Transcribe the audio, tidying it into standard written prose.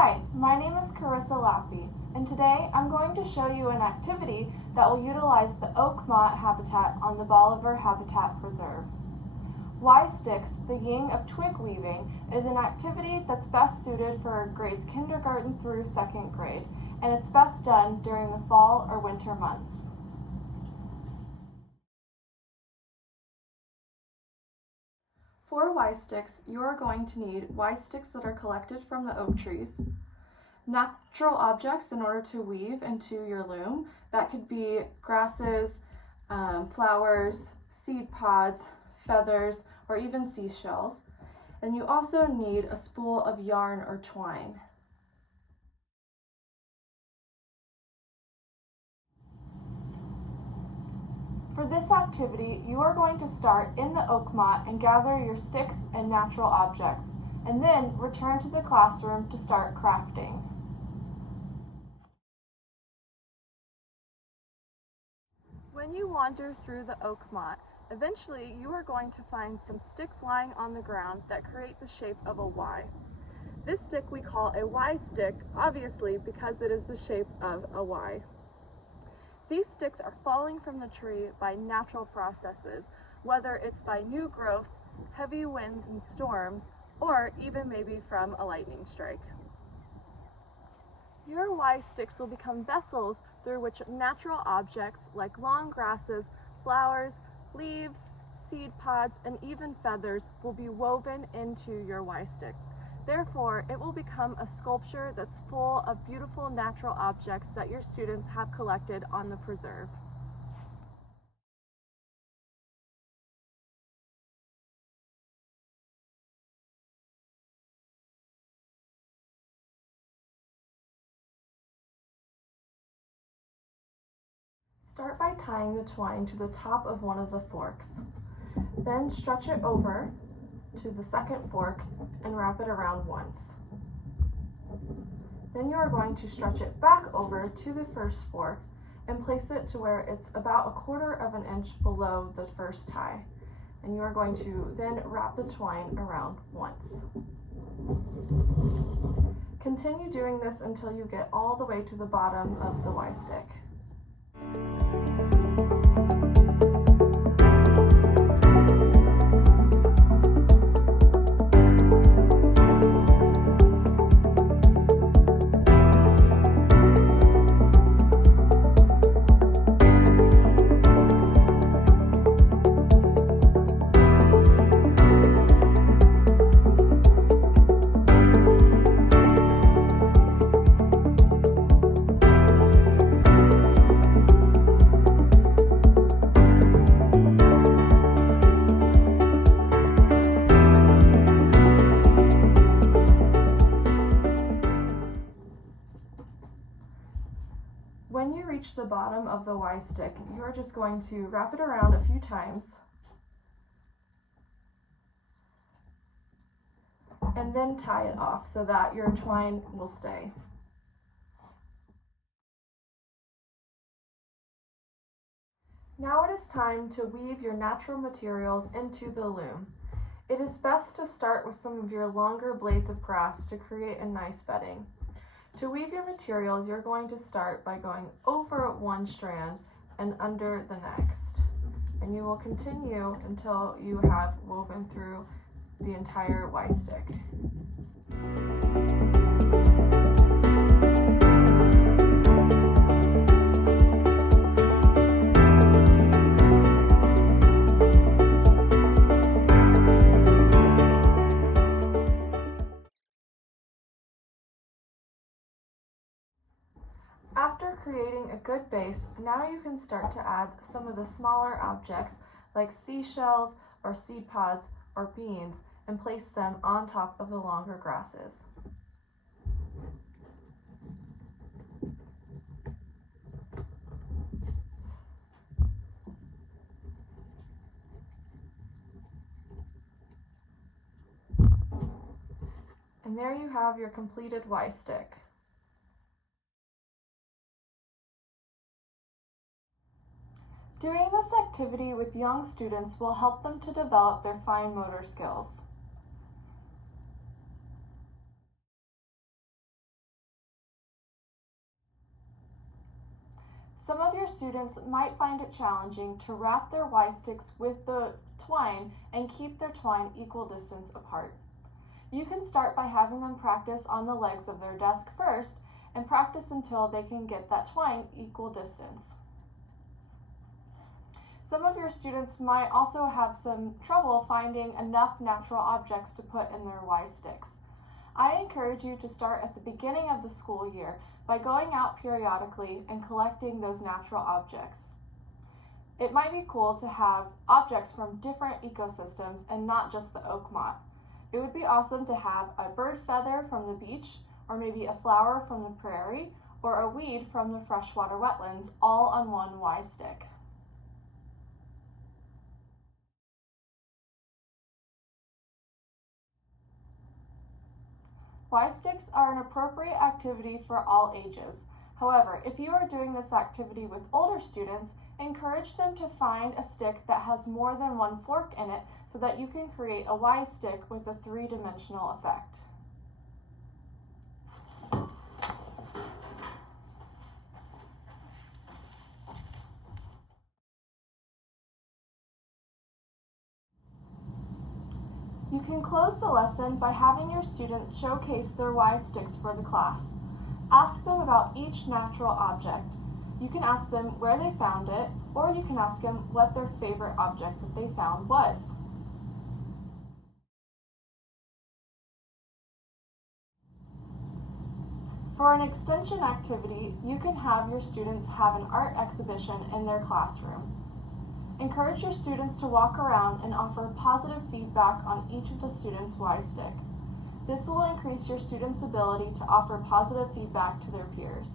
Hi, my name is Carissa Laffey, and today I'm going to show you an activity that will utilize the oak motte habitat on the Bolivar Habitat Preserve. Y-Sticks, the Ying of twig weaving, is an activity that's best suited for grades kindergarten through 2nd grade, and it's best done during the fall or winter months. For Y-Sticks, you are going to need Y-Sticks that are collected from the oak trees, natural objects in order to weave into your loom. That could be grasses, flowers, seed pods, feathers, or even seashells. And you also need a spool of yarn or twine. For this activity, you are going to start in the oak motte and gather your sticks and natural objects, and then return to the classroom to start crafting. When you wander through the oak motte, eventually you are going to find some sticks lying on the ground that create the shape of a Y. This stick we call a Y-stick, obviously because it is the shape of a Y. These sticks are falling from the tree by natural processes, whether it's by new growth, heavy winds and storms, or even maybe from a lightning strike. Your Y-sticks will become vessels through which natural objects like long grasses, flowers, leaves, seed pods, and even feathers will be woven into your Y-stick. Therefore, it will become a sculpture that's full of beautiful natural objects that your students have collected on the preserve. Start by tying the twine to the top of one of the forks. Then stretch it over to the second fork and wrap it around once. Then you are going to stretch it back over to the first fork and place it to where it's about 1/4 of an inch below the first tie. And you are going to then wrap the twine around once. Continue doing this until you get all the way to the bottom of the Y-stick. When you reach the bottom of the Y-stick, you are just going to wrap it around a few times and then tie it off so that your twine will stay. Now it is time to weave your natural materials into the loom. It is best to start with some of your longer blades of grass to create a nice bedding. To weave your materials, you're going to start by going over one strand and under the next. And you will continue until you have woven through the entire Y-stick. After creating a good base, now you can start to add some of the smaller objects like seashells or seed pods or beans and place them on top of the longer grasses. And there you have your completed Y-stick. Doing this activity with young students will help them to develop their fine motor skills. Some of your students might find it challenging to wrap their Y sticks with the twine and keep their twine equal distance apart. You can start by having them practice on the legs of their desk first and practice until they can get that twine equal distance. Some of your students might also have some trouble finding enough natural objects to put in their Y sticks. I encourage you to start at the beginning of the school year by going out periodically and collecting those natural objects. It might be cool to have objects from different ecosystems and not just the oak motte. It would be awesome to have a bird feather from the beach, or maybe a flower from the prairie, or a weed from the freshwater wetlands, all on one Y stick. Y sticks are an appropriate activity for all ages. However, if you are doing this activity with older students, encourage them to find a stick that has more than one fork in it so that you can create a Y stick with a three-dimensional effect. You can close the lesson by having your students showcase their Y sticks for the class. Ask them about each natural object. You can ask them where they found it, or you can ask them what their favorite object that they found was. For an extension activity, you can have your students have an art exhibition in their classroom. Encourage your students to walk around and offer positive feedback on each of the students' Y stick. This will increase your students' ability to offer positive feedback to their peers.